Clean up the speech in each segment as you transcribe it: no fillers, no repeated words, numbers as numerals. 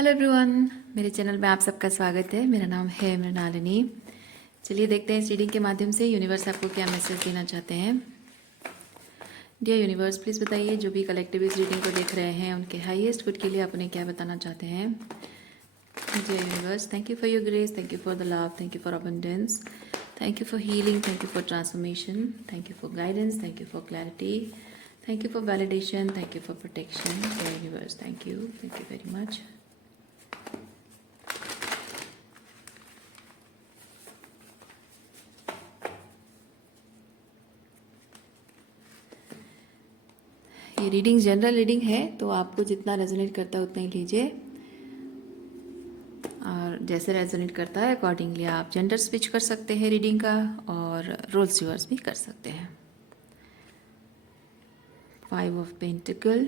Hello everyone, मेरे channel में आप सबका स्वागत है। मेरा नाम है मृणालिनी। चलिए देखते हैं इस रीडिंग के माध्यम से यूनिवर्स आपको क्या मैसेज देना चाहते हैं। डियर यूनिवर्स, प्लीज़ बताइए जो भी कलेक्टिव इस रीडिंग को देख रहे हैं उनके हाईएस्ट गुड के लिए आप उन्हें क्या बताना चाहते हैं। Dear universe, thank you for your grace, thank you for the love, thank you for abundance, thank you for healing, thank you for transformation, thank you for guidance, thank you for clarity, thank you for validation, thank you for protection. Dear universe, thank you very much. ये reading general reading है, तो आपको जितना resonate करता है उतना ही लीजिए, और जैसे रेजोनेट करता है अकॉर्डिंगली आप जेंडर स्विच कर सकते हैं रीडिंग का, और रोल्स रिवर्स भी कर सकते हैं। 5 ऑफ पेंटिकल,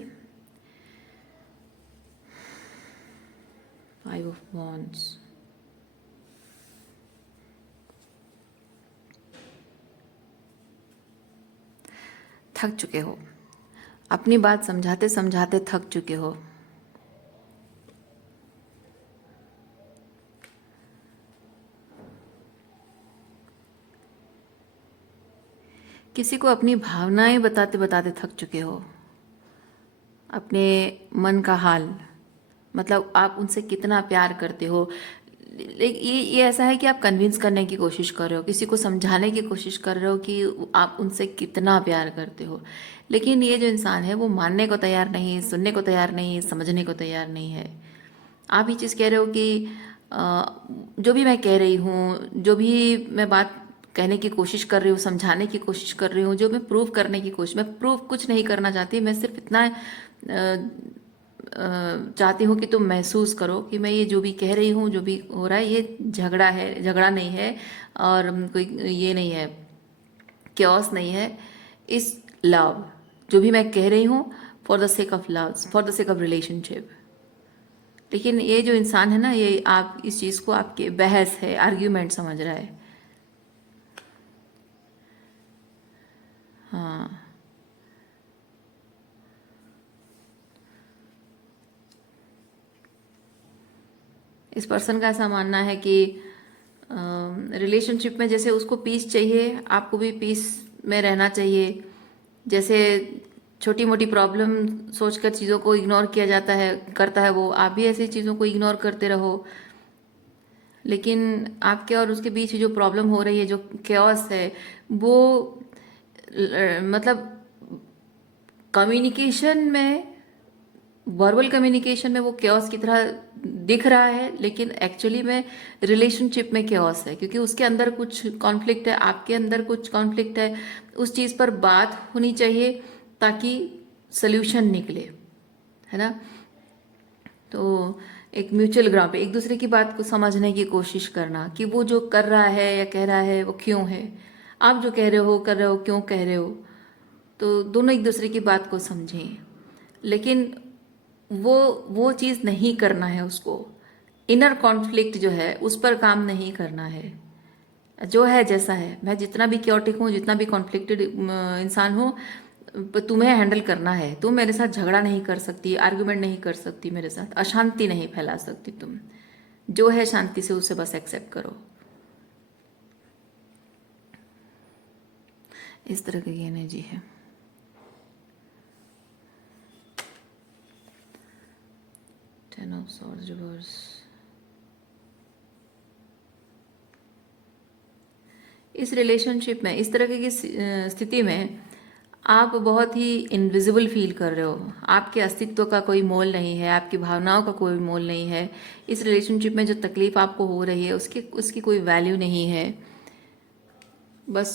5 ऑफ वॉन्ड्स, थक चुके हो, अपनी बात समझाते समझाते थक चुके हो। किसी को अपनी भावनाएं बताते बताते थक चुके हो, अपने मन का हाल, मतलब आप उनसे कितना प्यार करते हो। ये ऐसा है कि आप कन्विंस करने की कोशिश कर रहे हो, किसी को समझाने की कोशिश कर रहे हो कि आप उनसे कितना प्यार करते हो, लेकिन ये जो इंसान है वो मानने को तैयार नहीं, सुनने को तैयार नहीं, समझने को तैयार नहीं है। आप ये चीज़ कह रहे हो कि जो भी मैं कह रही हूँ, जो भी मैं बात कहने की कोशिश कर रही हूँ, समझाने की कोशिश कर रही हूँ, जो मैं प्रूव करने की कोशिश, मैं प्रूव कुछ नहीं करना चाहती, मैं सिर्फ इतना चाहती हूँ कि तुम महसूस करो कि मैं ये जो भी कह रही हूँ, जो भी हो रहा है, ये झगड़ा है, झगड़ा नहीं है, और कोई ये नहीं है, क्योस नहीं है। इस लव जो भी मैं कह रही हूँ, for the sake of love, for the sake of relationship. लेकिन ये जो इंसान है ना, ये आप इस चीज़ को आपके बहस है, आर्ग्यूमेंट समझ रहा है। हाँ, इस पर्सन का ऐसा मानना है कि रिलेशनशिप में जैसे उसको पीस चाहिए, आपको भी पीस में रहना चाहिए। जैसे छोटी मोटी प्रॉब्लम सोचकर चीज़ों को इग्नोर किया जाता है, करता है वो, आप भी ऐसी चीज़ों को इग्नोर करते रहो। लेकिन आपके और उसके बीच जो प्रॉब्लम हो रही है, जो केओस है, वो मतलब कम्युनिकेशन में, वर्बल कम्युनिकेशन में वो केओस की तरह दिख रहा है, लेकिन एक्चुअली में रिलेशनशिप में केओस है, क्योंकि उसके अंदर कुछ कॉन्फ्लिक्ट है, आपके अंदर कुछ कॉन्फ्लिक्ट है। उस चीज़ पर बात होनी चाहिए ताकि सल्यूशन निकले, है ना। तो एक म्यूचुअल ग्राउंड पे एक दूसरे की बात को समझने की कोशिश करना कि वो जो कर रहा है या कह रहा है वो क्यों है, आप जो कह रहे हो कर रहे हो क्यों कह रहे हो। तो दोनों एक दूसरे की बात को समझें, लेकिन वो वो चीज़ नहीं करना है उसको। इनर कॉन्फ्लिक्ट जो है उस पर काम नहीं करना है। जो है जैसा है, मैं जितना भी क्योटिक हूँ, जितना भी कॉन्फ्लिक्टेड इंसान हूँ, तुम्हें हैंडल करना है। तुम मेरे साथ झगड़ा नहीं कर सकती, आर्गुमेंट नहीं कर सकती, मेरे साथ अशांति नहीं फैला सकती तुम। जो है शांति से उसे बस एक्सेप्ट करो। इस तरह की एनर्जी है। Ten of swords reverse. इस रिलेशनशिप में, इस तरह की स्थिति में आप बहुत ही इनविजिबल फील कर रहे हो। आपके अस्तित्व का कोई मोल नहीं है, आपकी भावनाओं का कोई मोल नहीं है। इस रिलेशनशिप में जो तकलीफ आपको हो रही है उसकी उसकी कोई वैल्यू नहीं है। बस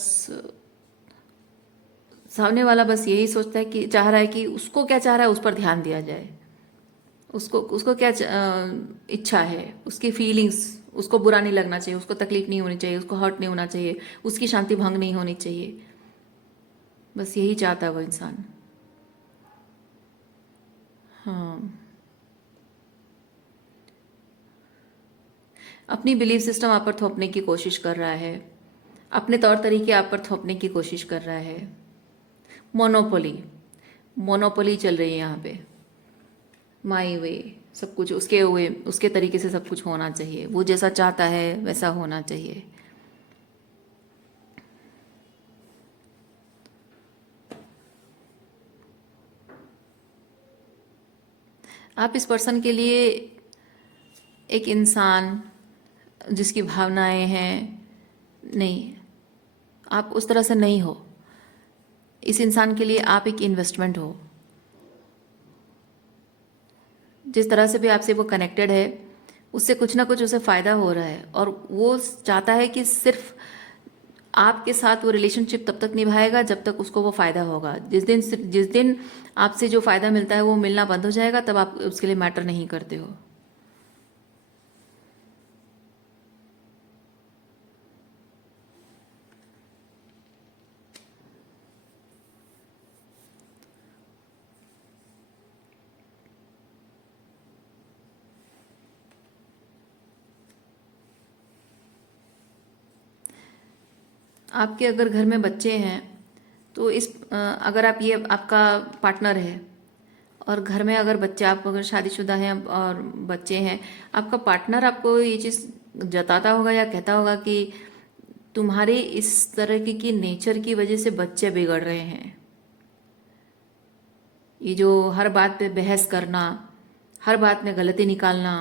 सामने वाला बस यही सोचता है कि चाह रहा है कि उसको क्या चाह रहा है उस पर ध्यान दिया जाए। उसको उसको क्या इच्छा है, उसकी फीलिंग्स, उसको बुरा नहीं लगना चाहिए, उसको तकलीफ नहीं होनी चाहिए, उसको हर्ट नहीं होना चाहिए, उसकी शांति भंग नहीं होनी चाहिए। बस यही चाहता है वो इंसान। हाँ, अपनी बिलीफ सिस्टम आप पर थोपने की कोशिश कर रहा है, अपने तौर तरीके आप पर थोपने की कोशिश कर रहा है। मोनोपोली, मोनोपोली चल रही है यहाँ पे। माई वे, सब कुछ उसके हुए उसके तरीके से सब कुछ होना चाहिए, वो जैसा चाहता है वैसा होना चाहिए। आप इस पर्सन के लिए एक इंसान जिसकी भावनाएं हैं, नहीं, आप उस तरह से नहीं हो। इस इंसान के लिए आप एक इन्वेस्टमेंट हो। जिस तरह से भी आपसे वो कनेक्टेड है, उससे कुछ ना कुछ उसे फ़ायदा हो रहा है, और वो चाहता है कि सिर्फ आपके साथ वो रिलेशनशिप तब तक निभाएगा जब तक उसको वो फ़ायदा होगा। जिस दिन आपसे जो फ़ायदा मिलता है वो मिलना बंद हो जाएगा, तब आप उसके लिए मैटर नहीं करते हो। आपके अगर घर में बच्चे हैं तो अगर आप ये आपका पार्टनर है और घर में अगर बच्चे, आप अगर शादीशुदा हैं और बच्चे हैं, आपका पार्टनर आपको ये चीज़ जताता होगा या कहता होगा कि तुम्हारे इस तरह की नेचर की वजह से बच्चे बिगड़ रहे हैं। ये जो हर बात पे बहस करना, हर बात में गलती निकालना,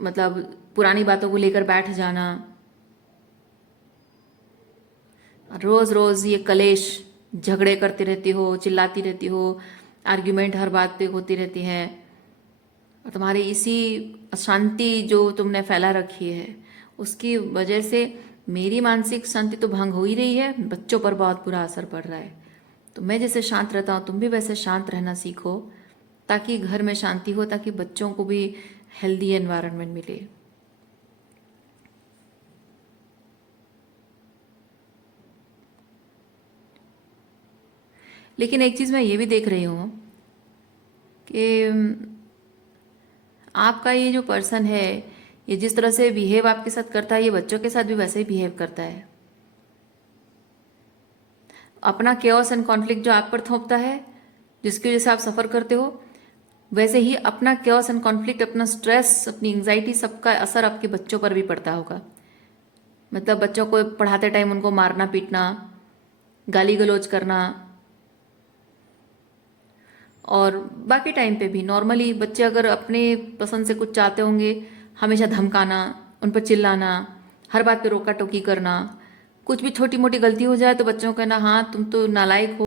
मतलब पुरानी बातों को लेकर बैठ जाना, रोज रोज ये कलेश, झगड़े करती रहती हो, चिल्लाती रहती हो, आर्ग्यूमेंट हर बात पे होती रहती है, और तुम्हारी इसी अशांति जो तुमने फैला रखी है उसकी वजह से मेरी मानसिक शांति तो भंग हो ही रही है, बच्चों पर बहुत बुरा असर पड़ रहा है। तो मैं जैसे शांत रहता हूँ तुम भी वैसे शांत रहना सीखो, ताकि घर में शांति हो, ताकि बच्चों को भी हेल्दी एनवायरनमेंट मिले। लेकिन एक चीज़ मैं ये भी देख रही हूँ कि आपका ये जो पर्सन है, ये जिस तरह से बिहेव आपके साथ करता है, ये बच्चों के साथ भी वैसे ही बिहेव करता है। अपना केओस एंड कॉन्फ्लिक्ट जो आप पर थोपता है, जिसकी वजह से आप सफ़र करते हो, वैसे ही अपना केओस एंड कॉन्फ्लिक्ट, अपना स्ट्रेस, अपनी एंग्जाइटी, सबका असर आपके बच्चों पर भी पड़ता होगा। मतलब बच्चों को पढ़ाते टाइम उनको मारना पीटना, गाली गलौज करना, और बाकी टाइम पे भी नॉर्मली बच्चे अगर अपने पसंद से कुछ चाहते होंगे, हमेशा धमकाना, उन पर चिल्लाना, हर बात पे रोका टोकी करना, कुछ भी छोटी मोटी गलती हो जाए तो बच्चों को कहना हाँ तुम तो नालायक हो।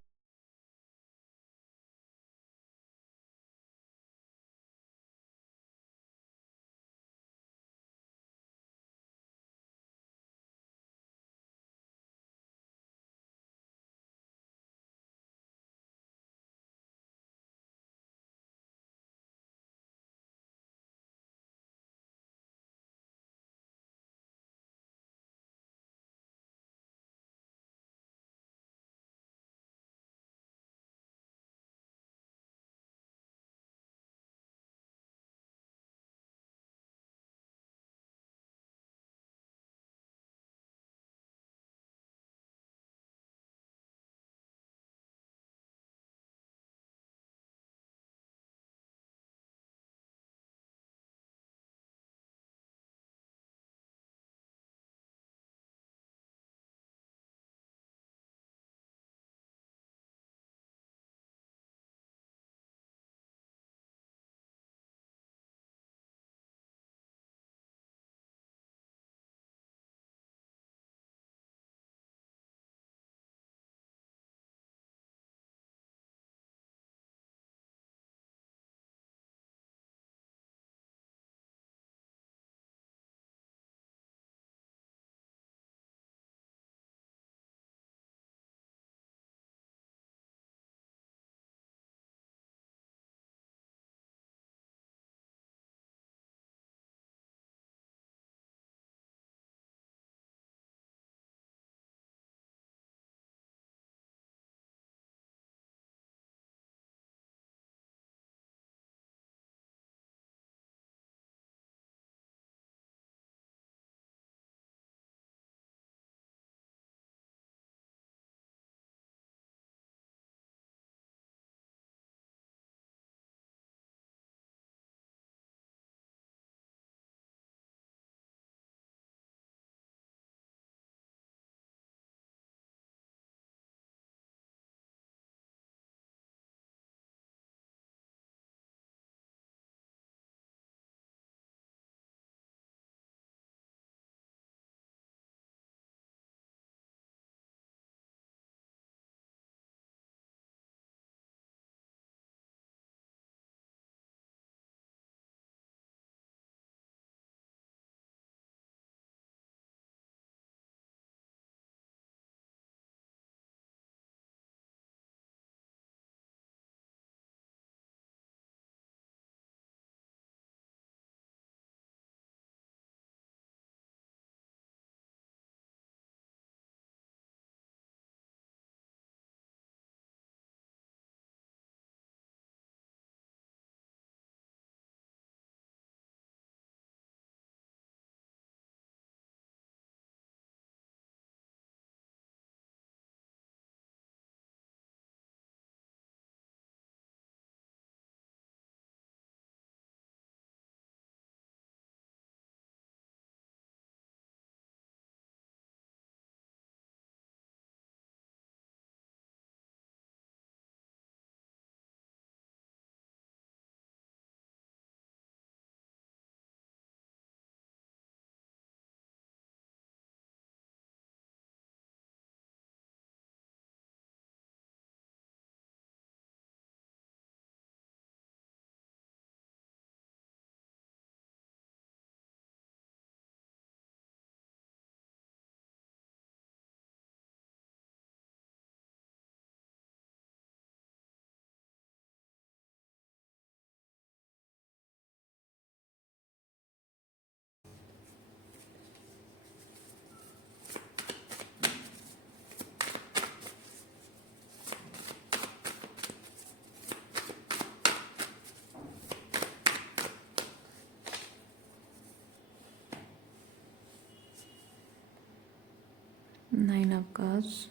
नाइन ऑफ कप्स,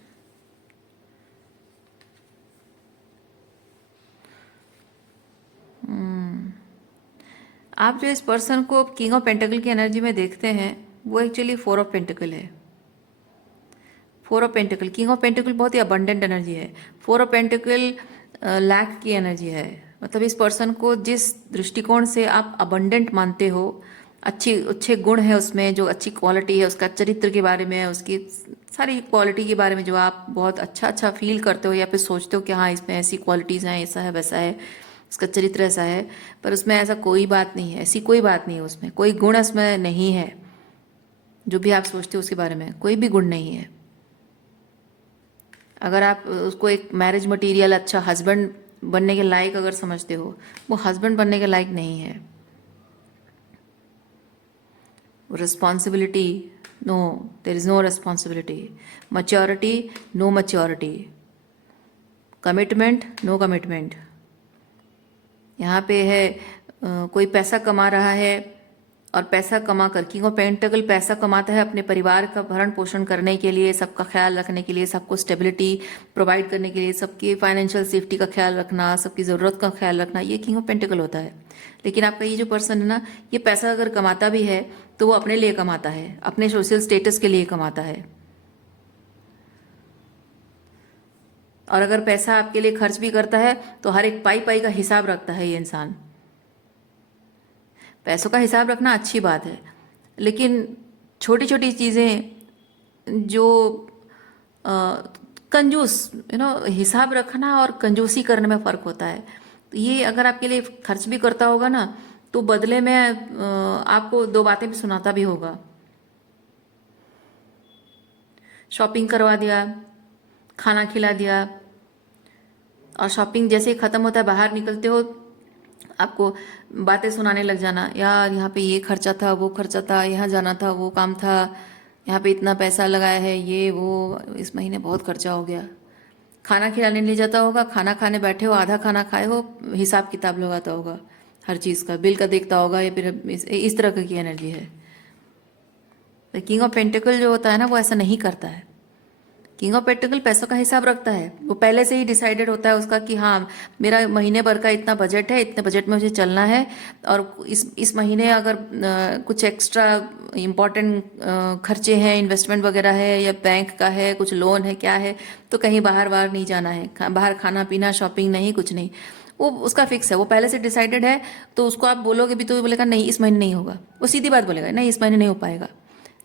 आप जो इस पर्सन को किंग ऑफ पेंटिकल की एनर्जी में देखते हैं वो एक्चुअली फोर ऑफ पेंटिकल है। Four of pentacle, king of pentacle बहुत ही अबंडेंट एनर्जी है। फोर ऑफ पेंटिकल लैक की एनर्जी है। मतलब इस पर्सन को जिस दृष्टिकोण से आप अबंडेंट मानते हो, अच्छे गुण है उसमें, जो अच्छी क्वालिटी है उसका, चरित्र के बारे में, उसकी सारी क्वालिटी के बारे में जो आप बहुत अच्छा अच्छा फील करते हो या फिर सोचते हो कि हाँ इसमें ऐसी क्वालिटीज़ हैं, ऐसा है वैसा है, उसका चरित्र ऐसा है, पर उसमें ऐसा कोई बात नहीं है, ऐसी कोई बात नहीं है, उसमें कोई गुण उसमें नहीं है। जो भी आप सोचते हो उसके बारे में कोई भी गुण नहीं है। अगर आप उसको एक मैरिज मटेरियल, अच्छा हस्बैंड बनने के लायक अगर समझते हो, वो हस्बैंड बनने के लायक नहीं है। Responsibility, no, there is no responsibility. Maturity, no maturity. Commitment, no commitment. यहाँ पे है कोई पैसा कमा रहा है और पैसा कमा कर, किंग ऑफ पेंटिकल पैसा कमाता है अपने परिवार का भरण पोषण करने के लिए, सबका ख्याल रखने के लिए, सबको स्टेबिलिटी प्रोवाइड करने के लिए, सबकी फाइनेंशियल सेफ्टी का ख्याल रखना, सबकी ज़रूरत का ख्याल रखना, ये किंग ऑफ पेंटिकल होता है। लेकिन आपका ये जो पर्सन है ना, ये पैसा अगर कमाता भी है तो वो अपने लिए कमाता है, अपने सोशल स्टेटस के लिए कमाता है। और अगर पैसा आपके लिए खर्च भी करता है तो हर एक पाई पाई का हिसाब रखता है ये इंसान। पैसों का हिसाब रखना अच्छी बात है, लेकिन छोटी छोटी चीज़ें जो कंजूस, हिसाब रखना और कंजूसी करने में फ़र्क होता है। तो ये अगर आपके लिए खर्च भी करता होगा ना, तो बदले में आपको दो बातें भी सुनाता भी होगा। शॉपिंग करवा दिया, खाना खिला दिया, और शॉपिंग जैसे ही ख़त्म होता है, बाहर निकलते हो, आपको बातें सुनाने लग जाना, यार यहाँ पे ये खर्चा था, वो खर्चा था, यहाँ जाना था, वो काम था, यहाँ पे इतना पैसा लगाया है, ये वो, इस महीने बहुत खर्चा हो गया। खाना खिलाने ले जाता होगा, खाना खाने बैठे हो, आधा खाना खाए हो, हिसाब किताब लगाता होगा, हर चीज़ का बिल का देखता होगा, या फिर इस तरह की एनर्जी है। किंग ऑफ पेंटिकल जो होता है ना, वो ऐसा नहीं करता है। किंग ऑफ पेंटिकल पैसों का हिसाब रखता है, वो पहले से ही डिसाइडेड होता है उसका कि हाँ मेरा महीने भर का इतना बजट है, इतने बजट में मुझे चलना है, और इस महीने अगर कुछ एक्स्ट्रा इम्पॉर्टेंट खर्चे हैं, इन्वेस्टमेंट वगैरह है, या बैंक का है, कुछ लोन है, क्या है, तो कहीं बाहर बाहर नहीं जाना है, बाहर खाना पीना शॉपिंग नहीं, कुछ नहीं, वो उसका फिक्स है, वो पहले से डिसाइडेड है। तो उसको आप बोलोगे भी तो वो बोलेगा नहीं इस महीने नहीं होगा, वो सीधी बात बोलेगा नहीं इस महीने नहीं हो पाएगा।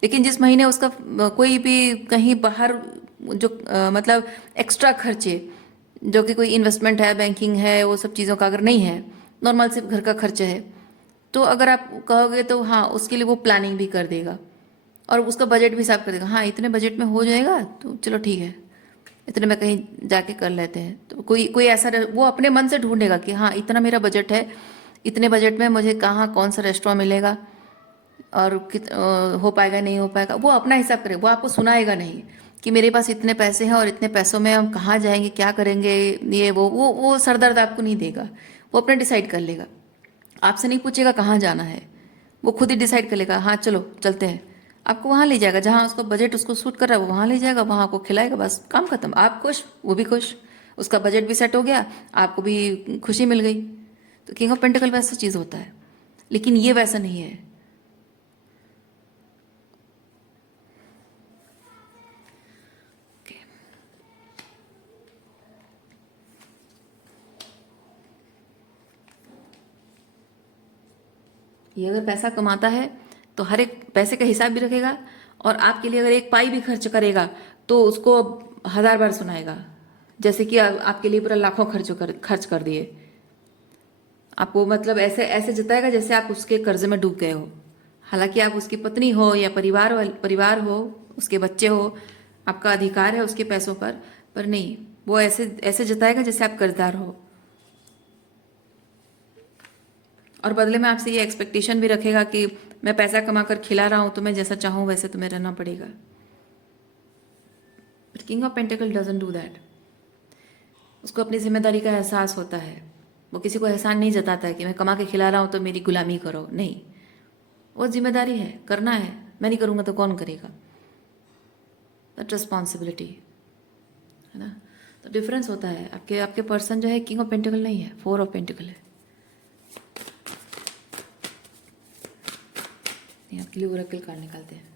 लेकिन जिस महीने उसका कोई भी कहीं बाहर जो मतलब एक्स्ट्रा खर्चे, जो कि कोई इन्वेस्टमेंट है, बैंकिंग है, वो सब चीज़ों का अगर नहीं है, नॉर्मल सिर्फ घर का खर्चा है, तो अगर आप कहोगे तो हाँ उसके लिए वो प्लानिंग भी कर देगा और उसका बजट भी हिसाब कर देगा। हाँ इतने बजट में हो जाएगा तो चलो ठीक है, इतने में कहीं जाके कर लेते हैं। तो कोई कोई ऐसा वो अपने मन से ढूंढेगा कि हाँ इतना मेरा बजट है, इतने बजट में मुझे कहाँ कौन सा रेस्टोरेंट मिलेगा और हो पाएगा नहीं हो पाएगा, वो अपना हिसाब करेगा। वो आपको सुनाएगा नहीं कि मेरे पास इतने पैसे हैं और इतने पैसों में हम कहाँ जाएंगे, क्या करेंगे, ये वो सरदर्द आपको नहीं देगा। वो अपना डिसाइड कर लेगा, आपसे नहीं पूछेगा कहाँ जाना है, वो खुद ही डिसाइड कर लेगा, हाँ चलो चलते हैं। आपको वहाँ ले जाएगा जहाँ उसका बजट उसको सूट कर रहा है, वो वहाँ ले जाएगा, वहाँ आपको खिलाएगा, बस काम खत्म। आप खुश, वो भी खुश, उसका बजट भी सेट हो गया, आपको भी खुशी मिल गई। तो किंग ऑफ पेंटिकल वैसा चीज़ होता है, लेकिन ये वैसा नहीं है। ये अगर पैसा कमाता है तो हर एक पैसे का हिसाब भी रखेगा, और आपके लिए अगर एक पाई भी खर्च करेगा तो उसको 1000 बार सुनाएगा। जैसे कि आपके लिए पूरा लाखों खर्च कर दिए, आपको मतलब ऐसे ऐसे जताएगा जैसे आप उसके कर्ज में डूब गए हो। हालांकि आप उसकी पत्नी हो या परिवार हो, उसके बच्चे हो, आपका अधिकार है उसके पैसों पर नहीं, वो ऐसे ऐसे जताएगा जैसे आप कर्जदार हो। और बदले में आपसे ये एक्सपेक्टेशन भी रखेगा कि मैं पैसा कमा कर खिला रहा हूँ तो मैं जैसा चाहूँ वैसे तुम्हें रहना पड़ेगा। But king of pentacle doesn't do that. उसको अपनी जिम्मेदारी का एहसास होता है, वो किसी को एहसान नहीं जताता है कि मैं कमा के खिला रहा हूँ तो मेरी गुलामी करो, नहीं, वो जिम्मेदारी है, करना है, मैं नहीं करूँगा तो कौन करेगा। दैट रिस्पॉन्सिबिलिटी, है ना। तो डिफरेंस होता है। आपके आपके पर्सन जो है किंग ऑफ पेंटिकल नहीं है, 4 ऑफ पेंटिकल है। ये आपके लिए ओरेकल कार्ड निकालते हैं।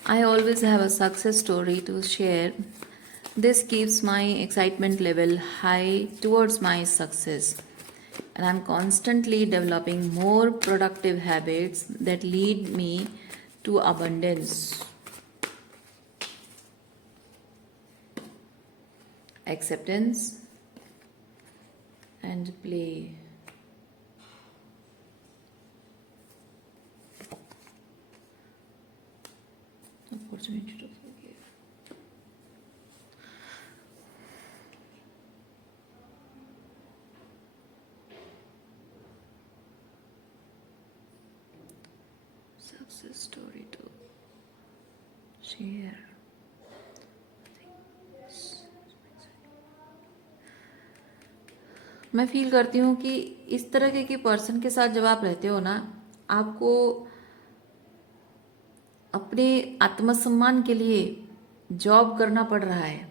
I always have a success story to share. This keeps my excitement level high towards my success. And I'm constantly developing more productive habits that lead me to abundance. Acceptance and play. Opportunity to forgive. Success story to share. मैं feel करती हूँ कि इस तरह के person के साथ जब आप रहते हो ना, आपको अपने आत्मसम्मान के लिए जॉब करना पड़ रहा है।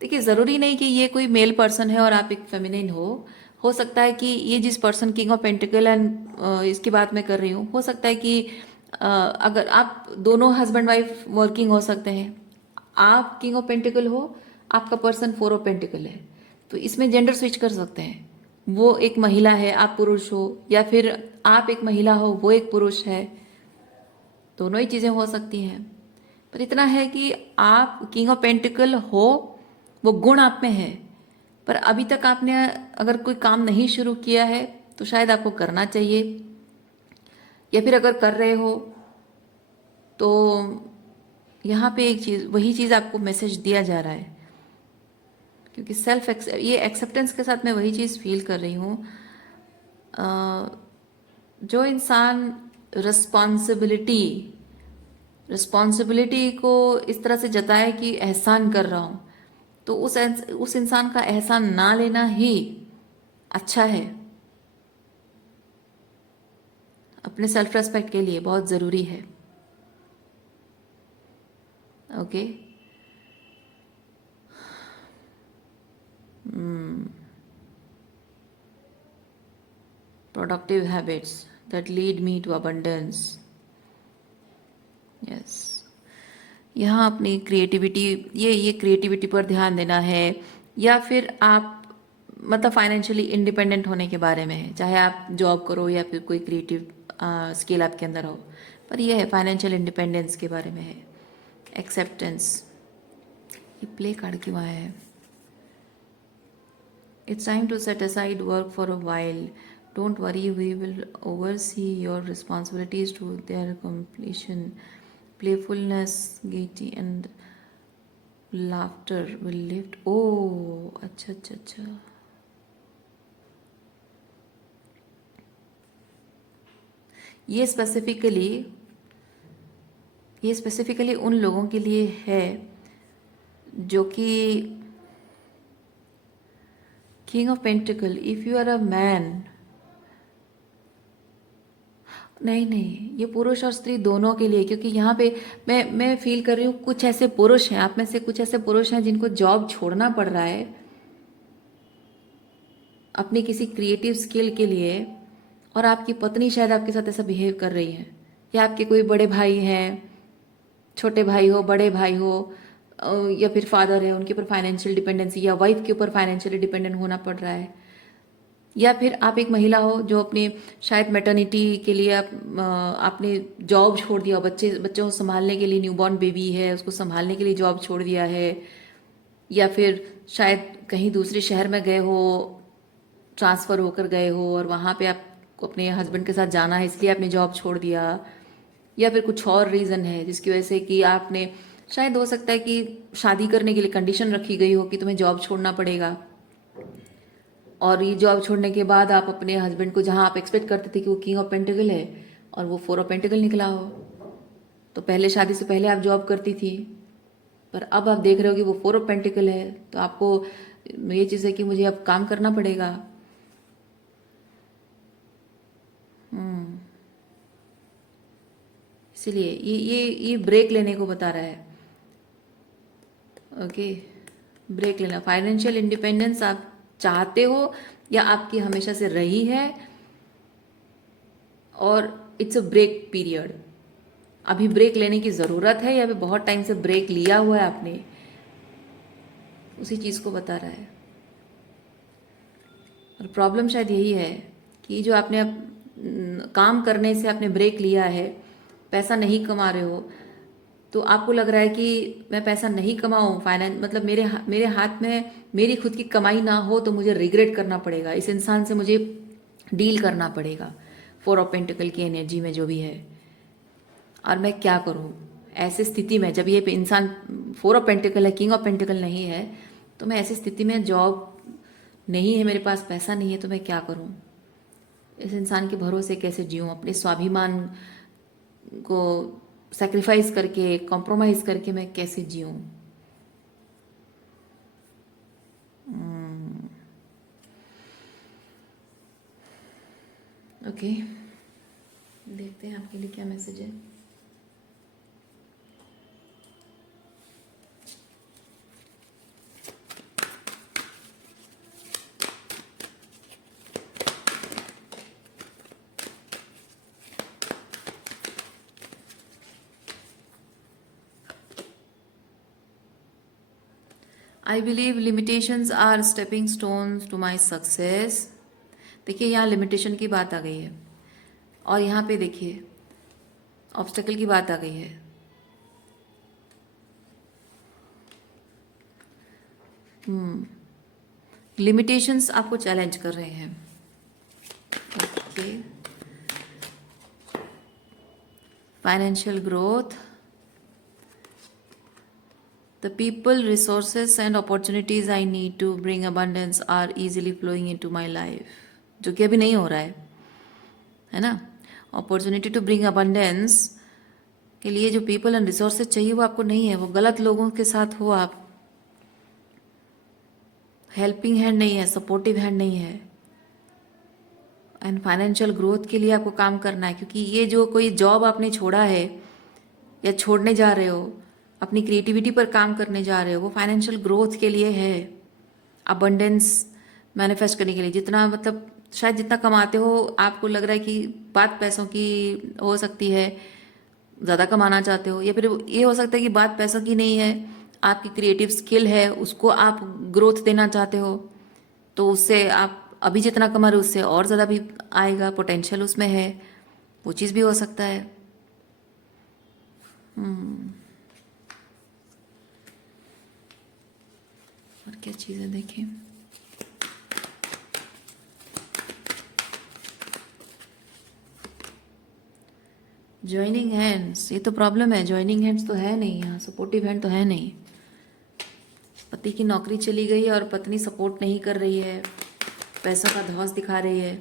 देखिए, ज़रूरी नहीं कि ये कोई मेल पर्सन है और आप एक फेमिनिन हो सकता है कि ये जिस person king of pentacle and इसकी बात मैं कर रही हूँ, हो सकता है कि अगर आप दोनों हस्बैंड वाइफ वर्किंग हो सकते हैं, आप किंग ऑफ पेंटिकल हो, आपका पर्सन 4 ऑफ पेंटिकल है, तो इसमें जेंडर स्विच कर सकते हैं। वो एक महिला है, आप पुरुष हो, या फिर आप एक महिला हो, वो एक पुरुष है, दोनों ही चीज़ें हो सकती हैं। पर इतना है कि आप किंग ऑफ पेंटिकल हो, वो गुण आप में है, पर अभी तक आपने अगर कोई काम नहीं शुरू किया है तो शायद आपको करना चाहिए, या फिर अगर कर रहे हो तो यहाँ पे एक चीज़, वही चीज़ आपको मैसेज दिया जा रहा है, क्योंकि ये एक्सेप्टेंस के साथ मैं वही चीज़ फील कर रही हूँ। जो इंसान रिस्पॉन्सिबिलिटी को इस तरह से जताए कि एहसान कर रहा हूँ, तो उस इंसान का एहसान ना लेना ही अच्छा है। अपने सेल्फ रेस्पेक्ट के लिए बहुत ज़रूरी है। Okay, productive habits that lead me to abundance. Yes, यहाँ अपनी क्रिएटिविटी, ये क्रिएटिविटी पर ध्यान देना है, या फिर आप मतलब फाइनेंशियली इंडिपेंडेंट होने के बारे में है, चाहे आप जॉब करो या फिर कोई क्रिएटिव स्किल आपके अंदर हो, पर यह है फाइनेंशियल इंडिपेंडेंस के बारे में है। एक्सेप्टेंस, ये प्ले कार्ड क्यों आया है? It's time to set aside work for a while, don't worry, we will oversee your responsibilities to their completion, playfulness, gaiety and laughter will lift. Oh, अच्छा अच्छा अच्छा, ये स्पेसिफिकली उन लोगों के लिए है जो कि king of pentacle, if you are a man, नहीं, ये पुरुष और स्त्री दोनों के लिए, क्योंकि यहाँ पे मैं फील कर रही हूँ कुछ ऐसे पुरुष हैं, आप में से कुछ ऐसे पुरुष हैं जिनको जॉब छोड़ना पड़ रहा है अपनी किसी क्रिएटिव स्किल के लिए, और आपकी पत्नी शायद आपके साथ ऐसा बिहेव कर रही है, या आपके कोई बड़े भाई हैं, छोटे भाई हो, बड़े भाई हो, या फिर फादर है, उनके ऊपर फाइनेंशियल डिपेंडेंसी, या वाइफ के ऊपर फाइनेंशियली डिपेंडेंट होना पड़ रहा है, या फिर आप एक महिला हो जो अपने शायद मैटर्निटी के लिए आपने जॉब छोड़ दिया, बच्चों को संभालने के लिए, न्यूबॉर्न बेबी है उसको संभालने के लिए जॉब छोड़ दिया है, या फिर शायद कहीं दूसरे शहर में गए हो, ट्रांसफ़र होकर गए हो और वहाँ पे आपको अपने हस्बैंड के साथ जाना है इसलिए आपने जॉब छोड़ दिया, या फिर कुछ और रीज़न है जिसकी वजह से कि आपने, शायद हो सकता है कि शादी करने के लिए कंडीशन रखी गई हो कि तुम्हें जॉब छोड़ना पड़ेगा, और ये जॉब छोड़ने के बाद आप अपने हस्बैंड को, जहाँ आप एक्सपेक्ट करते थे कि वो किंग ऑफ पेंटिकल है और वो फोर ऑफ पेंटिकल निकला हो। तो पहले शादी से पहले आप जॉब करती थी, पर अब आप देख रहे हो कि वो फोर ऑफ पेंटिकल है, तो आपको ये चीज़ है कि मुझे अब काम करना पड़ेगा। इसीलिए ये ब्रेक लेने को बता रहा है। ओके, ब्रेक लेना, फाइनेंशियल इंडिपेंडेंस आप चाहते हो या आपकी हमेशा से रही है, और इट्स अ ब्रेक पीरियड। अभी ब्रेक लेने की ज़रूरत है या अभी बहुत टाइम से ब्रेक लिया हुआ है आपने, उसी चीज़ को बता रहा है। और प्रॉब्लम शायद यही है कि जो आपने काम करने से आपने ब्रेक लिया है, पैसा नहीं कमा रहे हो, तो आपको लग रहा है कि मैं पैसा नहीं कमाऊँ, फाइनेंस मतलब मेरे हाथ में मेरी खुद की कमाई ना हो तो मुझे रिग्रेट करना पड़ेगा, इस इंसान से मुझे डील करना पड़ेगा, फोर ऑफ पेंटिकल की एनर्जी में जो भी है। और मैं क्या करूँ ऐसी स्थिति में, जब ये इंसान फोर ऑफ पेंटिकल है, किंग ऑफ पेंटिकल नहीं है, तो मैं ऐसी स्थिति में, जॉब नहीं है, मेरे पास पैसा नहीं है, तो मैं क्या करूँ? इस इंसान के भरोसे कैसे जीऊँ? अपने स्वाभिमान को सेक्रीफाइस करके, कॉम्प्रोमाइज़ करके मैं कैसे जीऊँ? ओके, देखते हैं आपके लिए क्या मैसेज है। I believe limitations are stepping stones to my success. देखिए, यहाँ लिमिटेशन की बात आ गई है, और यहाँ पे देखिए ऑब्स्टेकल की बात आ गई है। लिमिटेशंस आपको चैलेंज कर रहे हैं। Okay, financial growth, the people, resources and opportunities I need to bring abundance are easily flowing into my life, जो कि अभी नहीं हो रहा है ना। अपॉर्चुनिटी टू ब्रिंग अबंडेंस के लिए जो पीपल एंड रिसोर्सेज चाहिए वो आपको नहीं है, वो गलत लोगों के साथ हो आप, हेल्पिंग हैंड नहीं है, सपोर्टिव हैंड नहीं है। एंड फाइनेंशियल ग्रोथ के लिए आपको काम करना है, क्योंकि ये जो कोई जॉब आपने छोड़ा है या छोड़ने जा रहे हो, अपनी क्रिएटिविटी पर काम करने जा रहे हो, वो फाइनेंशियल ग्रोथ के लिए है, अबंडेंस मैनिफेस्ट करने के लिए। जितना मतलब शायद जितना कमाते हो आपको लग रहा है कि बात पैसों की हो सकती है, ज़्यादा कमाना चाहते हो, या फिर ये हो सकता है कि बात पैसों की नहीं है, आपकी क्रिएटिव स्किल है उसको आप ग्रोथ देना चाहते हो, तो उससे आप अभी जितना कमा रहे हो उससे और ज़्यादा भी आएगा, पोटेंशियल उसमें है, वो चीज़ भी हो सकता है। और क्या चीज़ें देखें, ज्वाइनिंग हैंड्स, ये तो प्रॉब्लम है, ज्वाइनिंग हैंड्स तो है नहीं यहाँ, सपोर्टिव हैंड तो है नहीं। पति की नौकरी चली गई है और पत्नी सपोर्ट नहीं कर रही है, पैसों का धौंस दिखा रही है,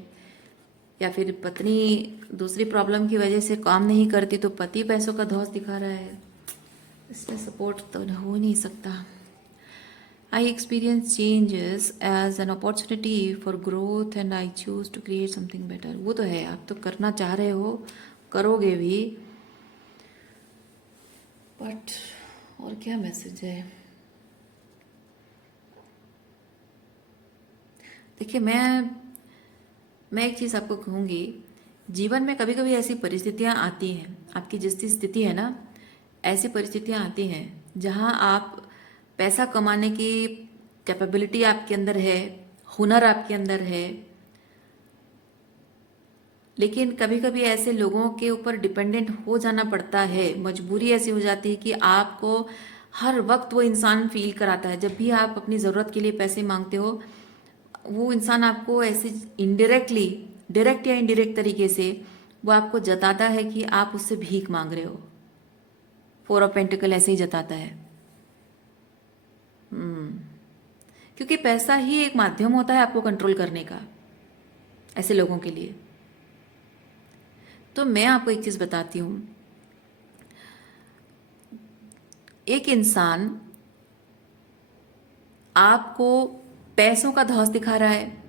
या फिर पत्नी दूसरी प्रॉब्लम की वजह से काम नहीं करती तो पति पैसों का धौंस दिखा रहा है, इसमें सपोर्ट तो हो नहीं सकता। I experience changes as an opportunity for growth and I choose to create something better. वो तो है, आप तो करना चाह रहे हो, करोगे भी, बट और क्या मैसेज है? देखिए, मैं एक चीज़ आपको कहूँगी, जीवन में कभी कभी ऐसी परिस्थितियाँ आती हैं, आपकी जिस स्थिति है ना, ऐसी परिस्थितियाँ आती हैं जहाँ आप पैसा कमाने की कैपेबिलिटी आपके अंदर है, हुनर आपके अंदर है, लेकिन कभी कभी ऐसे लोगों के ऊपर डिपेंडेंट हो जाना पड़ता है, मजबूरी ऐसी हो जाती है कि आपको हर वक्त वो इंसान फील कराता है। जब भी आप अपनी ज़रूरत के लिए पैसे मांगते हो, वो इंसान आपको ऐसे इनडायरेक्टली, डायरेक्ट या इनडायरेक्ट तरीके से वो आपको जताता है कि आप उससे भीख मांग रहे हो। फोर ऑफ पेंटिकल ऐसे ही जताता है। क्योंकि पैसा ही एक माध्यम होता है आपको कंट्रोल करने का, ऐसे लोगों के लिए। तो मैं आपको एक चीज़ बताती हूँ। एक इंसान आपको पैसों का धौंस दिखा रहा है,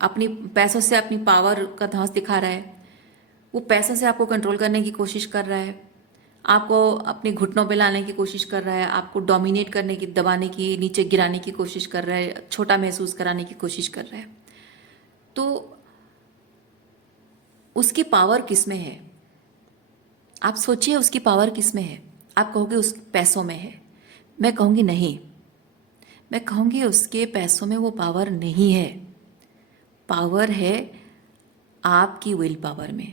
अपनी पैसों से अपनी पावर का धौंस दिखा रहा है। वो पैसों से आपको कंट्रोल करने की कोशिश कर रहा है, आपको अपने घुटनों पे लाने की कोशिश कर रहा है, आपको डोमिनेट करने की, दबाने की, नीचे गिराने की कोशिश कर रहा है, छोटा महसूस कराने की कोशिश कर रहा है। तो उसकी पावर किस में है? आप सोचिए, उसकी पावर किस में है? आप कहोगे उस पैसों में है। मैं कहूँगी नहीं, मैं कहूँगी उसके पैसों में वो पावर नहीं है। पावर है आपकी विल पावर में।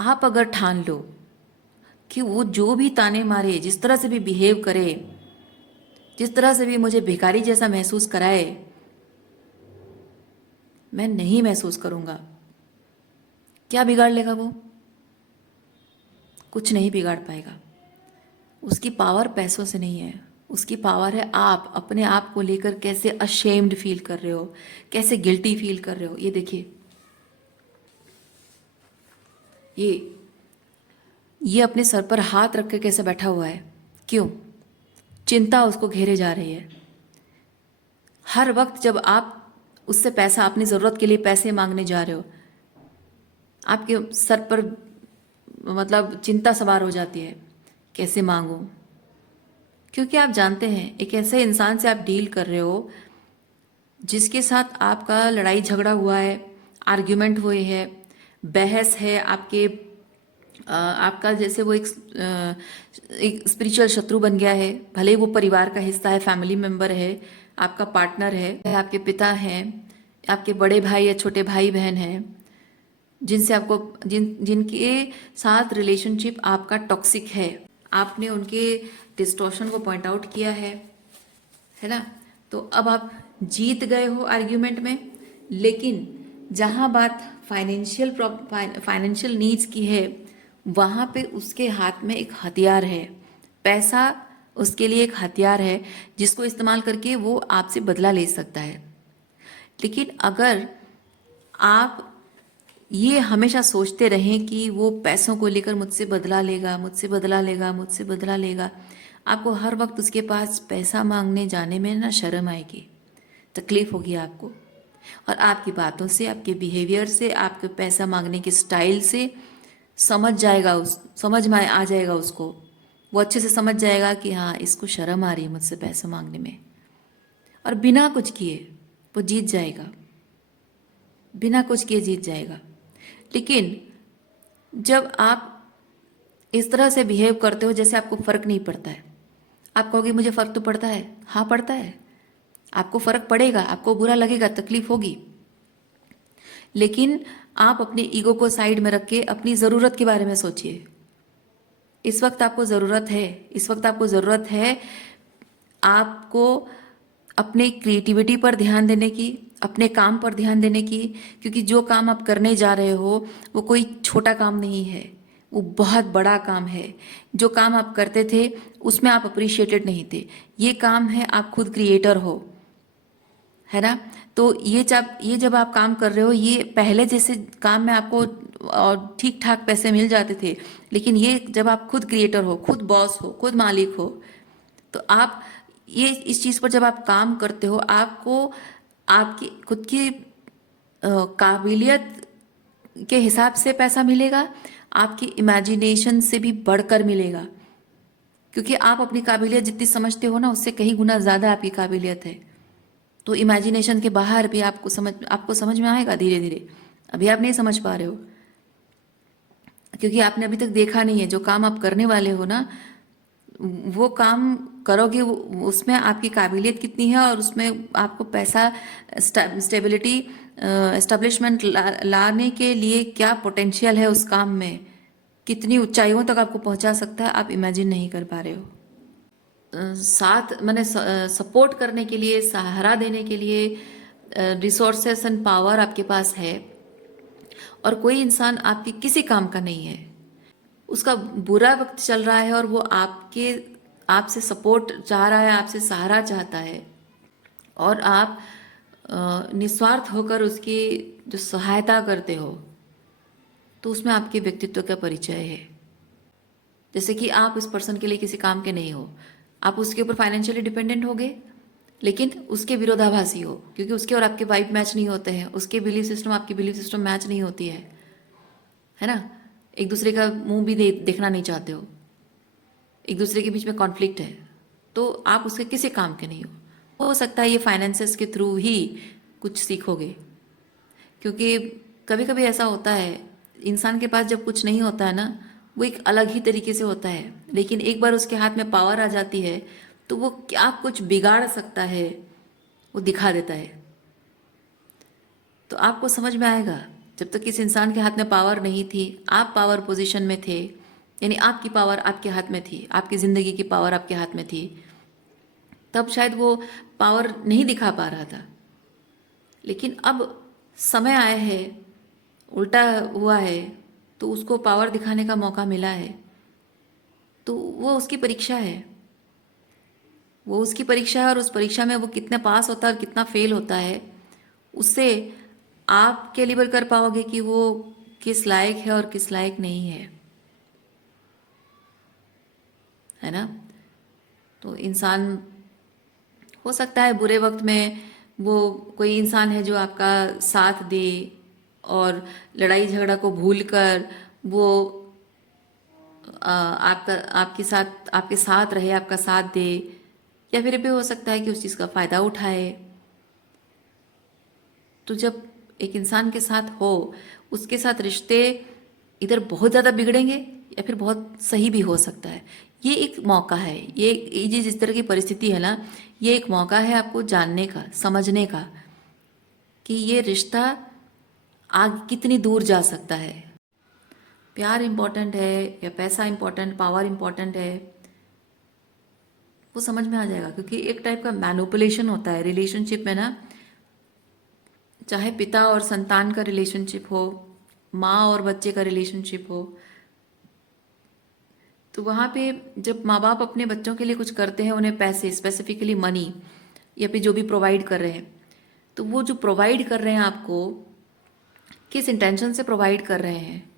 आप अगर ठान लो कि वो जो भी ताने मारे, जिस तरह से भी बिहेव करे, जिस तरह से भी मुझे भिखारी जैसा महसूस कराए, मैं नहीं महसूस करूँगा। क्या बिगाड़ लेगा वो? कुछ नहीं बिगाड़ पाएगा। उसकी पावर पैसों से नहीं है, उसकी पावर है आप अपने आप को लेकर कैसे अशेम्ड फील कर रहे हो, कैसे गिल्टी फील कर रहे हो। ये देखिए, ये अपने सर पर हाथ रख के कैसे बैठा हुआ है। क्यों? चिंता उसको घेरे जा रही है। हर वक्त जब आप उससे पैसा, अपनी ज़रूरत के लिए पैसे मांगने जा रहे हो, आपके सर पर मतलब चिंता सवार हो जाती है, कैसे मांगूं। क्योंकि आप जानते हैं एक ऐसे इंसान से आप डील कर रहे हो जिसके साथ आपका लड़ाई झगड़ा हुआ है, आर्ग्यूमेंट हुए है, बहस है, आपका जैसे वो एक स्पिरिचुअल शत्रु बन गया है। भले ही वो परिवार का हिस्सा है, फैमिली मेंबर है, आपका पार्टनर है, आपके पिता हैं, आपके बड़े भाई या छोटे भाई बहन हैं, जिनसे आपको जिनके साथ रिलेशनशिप आपका टॉक्सिक है। आपने उनके डिस्टॉर्शन को पॉइंट आउट किया है ना। तो अब आप जीत गए हो आर्ग्यूमेंट में, लेकिन जहां बात फाइनेंशियल नीड्स की है, वहां पे उसके हाथ में एक हथियार है। पैसा उसके लिए एक हथियार है जिसको इस्तेमाल करके वो आपसे बदला ले सकता है। लेकिन अगर आप ये हमेशा सोचते रहें कि वो पैसों को लेकर मुझसे बदला लेगा, मुझसे बदला लेगा, मुझसे बदला लेगा, आपको हर वक्त उसके पास पैसा मांगने जाने में ना शर्म आएगी, तकलीफ होगी आपको। और आपकी बातों से, आपके बिहेवियर से, आपके पैसा मांगने के स्टाइल से समझ में आ जाएगा उसको। वो अच्छे से समझ जाएगा कि हाँ, इसको शर्म आ रही है मुझसे पैसा मांगने में। और बिना कुछ किए वो जीत जाएगा, बिना कुछ किए जीत जाएगा। लेकिन जब आप इस तरह से बिहेव करते हो जैसे आपको फर्क नहीं पड़ता है, आप कहोगे मुझे फर्क तो पड़ता है। हाँ, पड़ता है, आपको फर्क पड़ेगा, आपको बुरा लगेगा, तकलीफ होगी। लेकिन आप अपने ईगो को साइड में रख के अपनी ज़रूरत के बारे में सोचिए। इस वक्त आपको ज़रूरत है, इस वक्त आपको ज़रूरत है आपको अपने क्रिएटिविटी पर ध्यान देने की, अपने काम पर ध्यान देने की। क्योंकि जो काम आप करने जा रहे हो वो कोई छोटा काम नहीं है, वो बहुत बड़ा काम है। जो काम आप करते थे उसमें आप अप्रिशिएटेड नहीं थे, ये काम है आप खुद क्रिएटर हो, है ना। तो ये जब आप काम कर रहे हो, ये पहले जैसे काम में आपको और ठीक ठाक पैसे मिल जाते थे, लेकिन ये जब आप खुद क्रिएटर हो, खुद बॉस हो, खुद मालिक हो, तो आप ये इस चीज़ पर जब आप काम करते हो, आपको आपकी खुद की काबिलियत के हिसाब से पैसा मिलेगा, आपकी इमेजिनेशन से भी बढ़कर मिलेगा। क्योंकि आप अपनी काबिलियत जितनी समझते हो ना, उससे कहीं गुना ज़्यादा आपकी काबिलियत है। तो इमेजिनेशन के बाहर भी आपको समझ में आएगा धीरे धीरे। अभी आप नहीं समझ पा रहे हो क्योंकि आपने अभी तक देखा नहीं है। जो काम आप करने वाले हो ना, वो काम करोगे, उसमें आपकी काबिलियत कितनी है और उसमें आपको पैसा, स्टेबिलिटी, एस्टेब्लिशमेंट लाने के लिए क्या पोटेंशियल है उस काम में, कितनी ऊंचाइयों तक आपको पहुंचा सकता है, आप इमेजिन नहीं कर पा रहे हो। साथ मैंने सपोर्ट करने के लिए, सहारा देने के लिए रिसोर्सेस एंड पावर आपके पास है, और कोई इंसान आपके किसी काम का नहीं है, उसका बुरा वक्त चल रहा है और वो आपसे सपोर्ट चाह रहा है, आपसे सहारा चाहता है, और आप निस्वार्थ होकर उसकी जो सहायता करते हो, तो उसमें आपके व्यक्तित्व का परिचय है। जैसे कि आप उस पर्सन के लिए किसी काम के नहीं हो, आप उसके ऊपर फाइनेंशियली डिपेंडेंट हो गए, लेकिन उसके विरोधाभासी हो, क्योंकि उसके और आपके वाइब मैच नहीं होते हैं, उसके बिलीफ सिस्टम आपकी बिलीफ सिस्टम मैच नहीं होती है ना। एक दूसरे का मुंह भी देखना नहीं चाहते हो, एक दूसरे के बीच में कॉन्फ्लिक्ट है, तो आप उसके किसी काम के नहीं हो सकता है ये फाइनेंसेस के थ्रू ही कुछ सीखोगे, क्योंकि कभी कभी ऐसा होता है इंसान के पास जब कुछ नहीं होता है ना, वो एक अलग ही तरीके से होता है, लेकिन एक बार उसके हाथ में पावर आ जाती है तो वो क्या कुछ बिगाड़ सकता है वो दिखा देता है। तो आपको समझ में आएगा, जब तक इस इंसान के हाथ में पावर नहीं थी, आप पावर पोजीशन में थे, यानी आपकी पावर आपके हाथ में थी, आपकी ज़िंदगी की पावर आपके हाथ में थी, तब शायद वो पावर नहीं दिखा पा रहा था। लेकिन अब समय आया है, उल्टा हुआ है, तो उसको पावर दिखाने का मौका मिला है, तो वो उसकी परीक्षा है, वो उसकी परीक्षा है, और उस परीक्षा में वो कितना पास होता है और कितना फेल होता है, उससे आप कैलिबर कर पाओगे कि वो किस लायक है और किस लायक नहीं है ना। तो इंसान हो सकता है बुरे वक्त में वो कोई इंसान है जो आपका साथ दे, और लड़ाई झगड़ा को भूलकर वो आपके साथ रहे, आपका साथ दे, या फिर भी हो सकता है कि उस चीज़ का फ़ायदा उठाए। तो जब एक इंसान के साथ हो, उसके साथ रिश्ते इधर बहुत ज़्यादा बिगड़ेंगे या फिर बहुत सही भी हो सकता है। ये एक मौका है, ये जिस तरह की परिस्थिति है ना, ये एक मौका है आपको जानने का, समझने का कि ये रिश्ता आगे कितनी दूर जा सकता है। प्यार इम्पोर्टेंट है या पैसा इम्पोर्टेंट, पावर इम्पोर्टेंट है, वो समझ में आ जाएगा, क्योंकि एक टाइप का मैनिपुलेशन होता है रिलेशनशिप में ना। चाहे पिता और संतान का रिलेशनशिप हो, माँ और बच्चे का रिलेशनशिप हो, तो वहाँ पे जब माँ बाप अपने बच्चों के लिए कुछ करते हैं, उन्हें पैसे, स्पेसिफिकली मनी, या फिर जो भी प्रोवाइड कर रहे हैं, तो वो जो प्रोवाइड कर रहे हैं आपको, किस इंटेंशन से प्रोवाइड कर रहे हैं,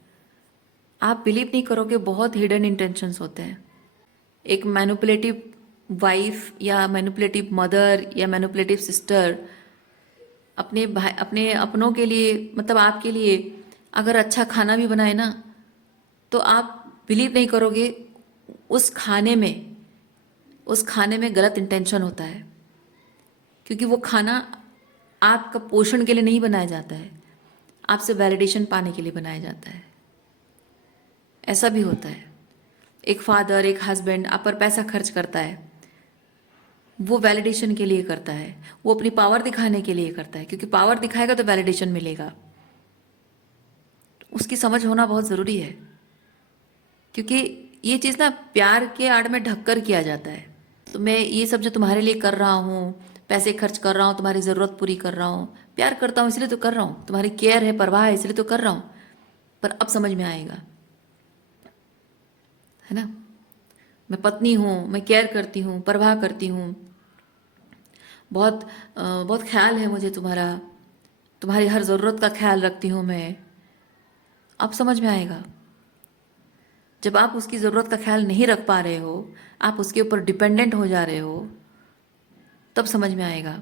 आप बिलीव नहीं करोगे, बहुत हिडन इंटेंशंस होते हैं। एक मैनिपुलेटिव वाइफ या मैनिपुलेटिव मदर या मैनिपुलेटिव सिस्टर अपने भाई, अपने अपनों के लिए, मतलब आपके लिए अगर अच्छा खाना भी बनाए ना, तो आप बिलीव नहीं करोगे, उस खाने में उस खाने में गलत इंटेंशन होता है, क्योंकि वो खाना आपका पोषण के लिए नहीं बनाया जाता है, आपसे वैलिडेशन पाने के लिए बनाया जाता है। ऐसा भी होता है। एक फादर, एक हस्बैंड आप पर पैसा खर्च करता है, वो वैलिडेशन के लिए करता है, वो अपनी पावर दिखाने के लिए करता है, क्योंकि पावर दिखाएगा तो वैलिडेशन मिलेगा। उसकी समझ होना बहुत ज़रूरी है, क्योंकि ये चीज़ ना प्यार के आड़ में ढककर किया जाता है। तो मैं ये सब जो तुम्हारे लिए कर रहा हूँ, पैसे खर्च कर रहा हूँ, तुम्हारी ज़रूरत पूरी कर रहा हूँ, प्यार करता हूँ इसलिए तो कर रहा हूँ, तुम्हारी केयर है, परवाह है, इसलिए तो कर रहा हूँ, पर अब समझ में आएगा, है ना। मैं पत्नी हूँ, मैं केयर करती हूँ, परवाह करती हूँ, बहुत ख्याल है मुझे तुम्हारा, तुम्हारी हर ज़रूरत का ख्याल रखती हूँ मैं। अब समझ में आएगा। जब आप उसकी ज़रूरत का ख्याल नहीं रख पा रहे हो, आप उसके ऊपर डिपेंडेंट हो जा रहे हो, तब समझ में आएगा।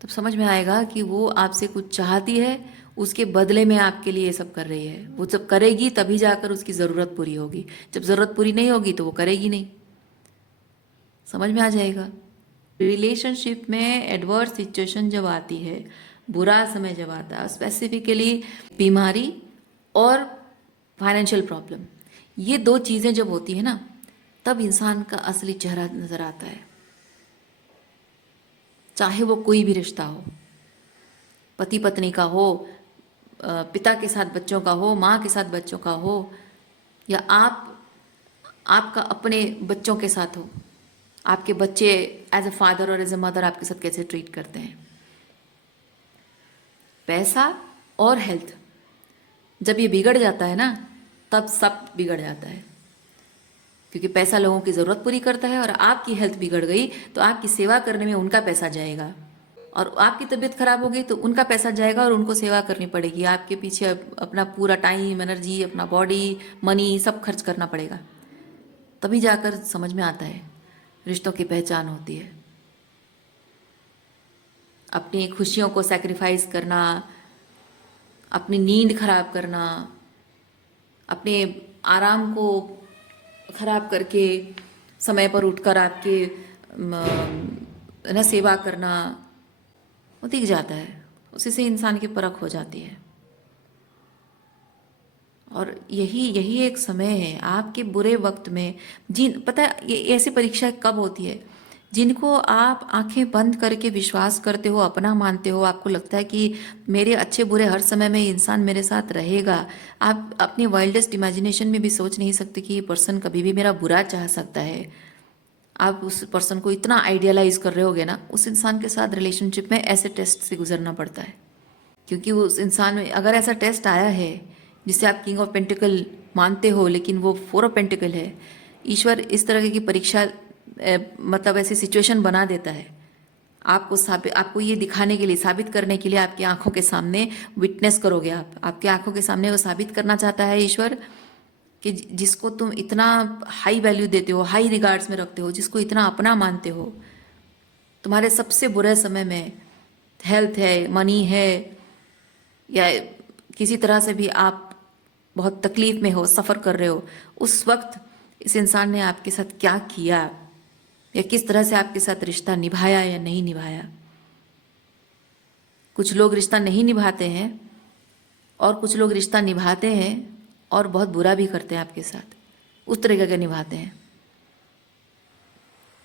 तब समझ में आएगा कि वो आपसे कुछ चाहती है, उसके बदले में आपके लिए ये सब कर रही है। वो जब करेगी तभी जाकर उसकी ज़रूरत पूरी होगी, जब ज़रूरत पूरी नहीं होगी तो वो करेगी नहीं। समझ में आ जाएगा। रिलेशनशिप में एडवर्स सिचुएशन जब आती है, बुरा समय जब आता है, स्पेसिफिकली बीमारी और फाइनेंशियल प्रॉब्लम, ये दो चीज़ें जब होती है ना, तब इंसान का असली चेहरा नज़र आता है। चाहे वो कोई भी रिश्ता हो, पति पत्नी का हो, पिता के साथ बच्चों का हो, माँ के साथ बच्चों का हो, या आप आपका अपने बच्चों के साथ हो, आपके बच्चे एज अ फादर और एज अ मदर आपके साथ कैसे ट्रीट करते हैं। पैसा और हेल्थ जब ये बिगड़ जाता है ना, तब सब बिगड़ जाता है, क्योंकि पैसा लोगों की ज़रूरत पूरी करता है, और आपकी हेल्थ बिगड़ गई तो आपकी सेवा करने में उनका पैसा जाएगा, और आपकी तबीयत खराब हो गई तो उनका पैसा जाएगा और उनको सेवा करनी पड़ेगी, आपके पीछे अपना पूरा टाइम, एनर्जी, अपना बॉडी, मनी सब खर्च करना पड़ेगा। तभी जाकर समझ में आता है, रिश्तों की पहचान होती है। अपनी खुशियों को सैक्रिफाइस करना, अपनी नींद खराब करना, अपने आराम को खराब करके समय पर उठकर आपके ना सेवा करना, वो दिख जाता है, उसी से इंसान की परख हो जाती है। और यही यही एक समय है आपके बुरे वक्त में, जिन पता है ये ऐसी परीक्षा कब होती है, जिनको आप आंखें बंद करके विश्वास करते हो, अपना मानते हो, आपको लगता है कि मेरे अच्छे बुरे हर समय में ये इंसान मेरे साथ रहेगा। आप अपनी वाइल्डेस्ट इमेजिनेशन में भी सोच नहीं सकते कि ये पर्सन कभी भी मेरा बुरा चाह सकता है। आप उस पर्सन को इतना आइडियलाइज कर रहे होगे ना, उस इंसान के साथ रिलेशनशिप में ऐसे टेस्ट से गुजरना पड़ता है। क्योंकि उस इंसान में अगर ऐसा टेस्ट आया है जिसे आप किंग ऑफ पेंटिकल मानते हो, लेकिन वो फोर ऑफ पेंटिकल है, ईश्वर इस तरह की परीक्षा मतलब ऐसी सिचुएशन बना देता है आपको आपको ये दिखाने के लिए, साबित करने के लिए, आपकी आंखों के सामने विटनेस करोगे आप, आपकी आंखों के सामने वो साबित करना चाहता है ईश्वर कि जिसको तुम इतना हाई वैल्यू देते हो, हाई रिगार्ड्स में रखते हो, जिसको इतना अपना मानते हो, तुम्हारे सबसे बुरे समय में हेल्थ है, मनी है, या किसी तरह से भी आप बहुत तकलीफ में हो, सफ़र कर रहे हो, उस वक्त इस इंसान ने आपके साथ क्या किया, या किस तरह से आपके साथ रिश्ता निभाया या नहीं निभाया। कुछ लोग रिश्ता नहीं निभाते हैं और कुछ लोग रिश्ता निभाते हैं और बहुत बुरा भी करते हैं आपके साथ, उस तरीके का निभाते हैं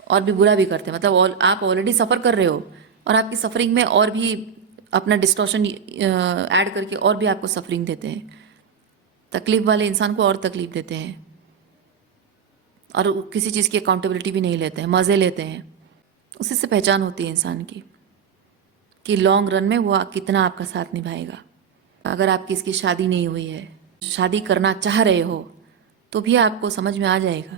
और भी बुरा भी करते हैं। मतलब आप ऑलरेडी सफ़र कर रहे हो और आपकी सफरिंग में और भी अपना डिस्टॉर्शन ऐड करके और भी आपको सफरिंग देते हैं, तकलीफ वाले इंसान को और तकलीफ देते हैं, और किसी चीज़ की अकाउंटेबिलिटी भी नहीं लेते हैं, मज़े लेते हैं। उसी से पहचान होती है इंसान की कि लॉन्ग रन में वो कितना आपका साथ निभाएगा। अगर आपकी इसकी शादी नहीं हुई है, शादी करना चाह रहे हो, तो भी आपको समझ में आ जाएगा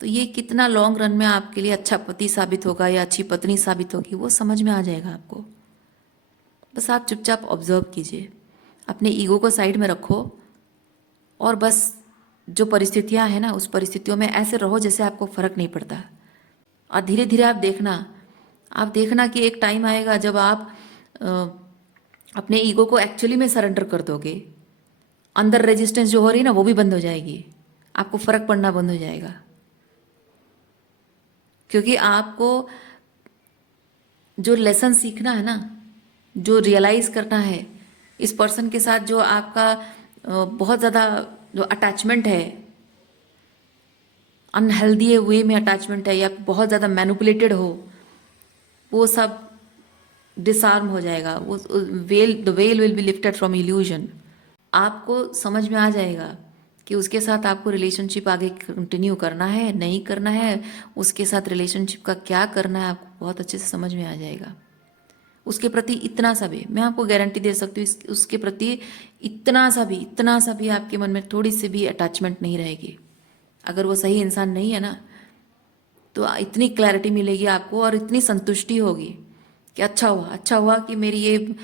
तो ये कितना लॉन्ग रन में आपके लिए अच्छा पति साबित होगा या अच्छी पत्नी साबित होगी, वो समझ में आ जाएगा आपको। बस आप चुपचाप ऑब्जर्व कीजिए, अपने ईगो को साइड में रखो, और बस जो परिस्थितियां हैं ना, उस परिस्थितियों में ऐसे रहो जैसे आपको फर्क नहीं पड़ता। और धीरे धीरे आप देखना कि एक टाइम आएगा जब आप अ, अपने ईगो को एक्चुअली में सरेंडर कर दोगे। अंदर रेजिस्टेंस जो हो रही है ना, वो भी बंद हो जाएगी, आपको फर्क पड़ना बंद हो जाएगा, क्योंकि आपको जो लेसन सीखना है ना, जो रियलाइज करना है, इस पर्सन के साथ जो आपका बहुत ज़्यादा जो अटैचमेंट है, अनहेल्दी वे में अटैचमेंट है, या बहुत ज़्यादा मैनिपुलेटेड हो, वो सब डिसआर्म हो जाएगा। वो the well will be lifted from illusion. आपको समझ में आ जाएगा कि उसके साथ आपको रिलेशनशिप आगे कंटिन्यू करना है, नहीं करना है, उसके साथ रिलेशनशिप का क्या करना है, आपको बहुत अच्छे से समझ में आ जाएगा। उसके प्रति इतना सा भी, मैं आपको गारंटी दे सकती हूँ, उसके प्रति इतना सा भी आपके मन में थोड़ी सी भी अटैचमेंट नहीं रहेगी। अगर वो सही इंसान नहीं है ना, तो इतनी क्लैरिटी मिलेगी आपको और इतनी संतुष्टि होगी कि अच्छा हुआ कि मेरी ये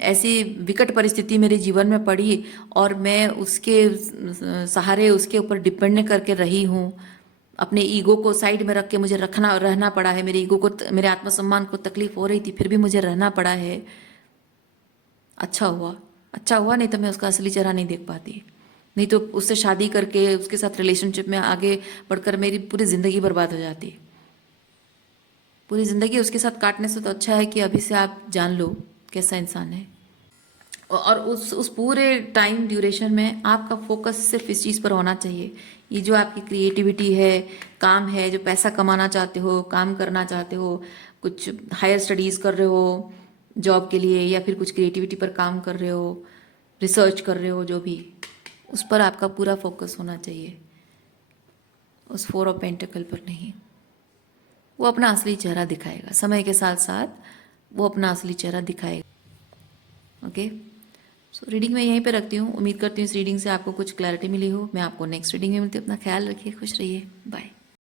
ऐसी विकट परिस्थिति मेरे जीवन में पड़ी और मैं उसके सहारे, उसके ऊपर डिपेंड करके रही हूँ। अपने ईगो को साइड में रख के मुझे रहना पड़ा है, मेरे ईगो को, मेरे आत्मसम्मान को तकलीफ हो रही थी, फिर भी मुझे रहना पड़ा है। अच्छा हुआ, नहीं तो मैं उसका असली चेहरा नहीं देख पाती, नहीं तो उससे शादी करके उसके साथ रिलेशनशिप में आगे बढ़कर मेरी पूरी ज़िंदगी बर्बाद हो जाती। पूरी ज़िंदगी उसके साथ काटने से तो अच्छा है कि अभी से आप जान लो कैसा इंसान है। और उस पूरे टाइम ड्यूरेशन में आपका फोकस सिर्फ इस चीज़ पर होना चाहिए, ये जो आपकी क्रिएटिविटी है, काम है, जो पैसा कमाना चाहते हो, काम करना चाहते हो, कुछ हायर स्टडीज़ कर रहे हो जॉब के लिए, या फिर कुछ क्रिएटिविटी पर काम कर रहे हो, रिसर्च कर रहे हो, जो भी, उस पर आपका पूरा फोकस होना चाहिए। उस 4 ऑफ पेंटिकल पर नहीं। वो अपना असली चेहरा दिखाएगा, समय के साथ साथ वो अपना असली चेहरा दिखाएगा। ओके, सो रीडिंग मैं यहीं पे रखती हूँ। उम्मीद करती हूँ इस रीडिंग से आपको कुछ क्लैरिटी मिली हो। मैं आपको नेक्स्ट रीडिंग में मिलती हूँ। अपना ख्याल रखिए, खुश रहिए, बाय।